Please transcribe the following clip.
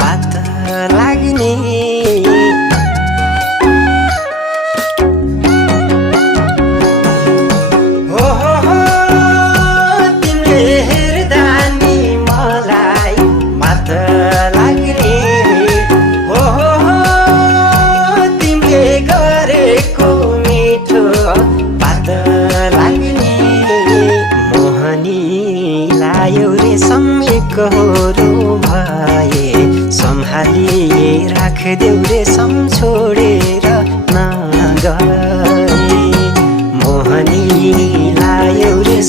बात लाग्ने कहोरो भए सम्हालिए राखदेऊ रे छोडेर नगए मोहनी लायो रे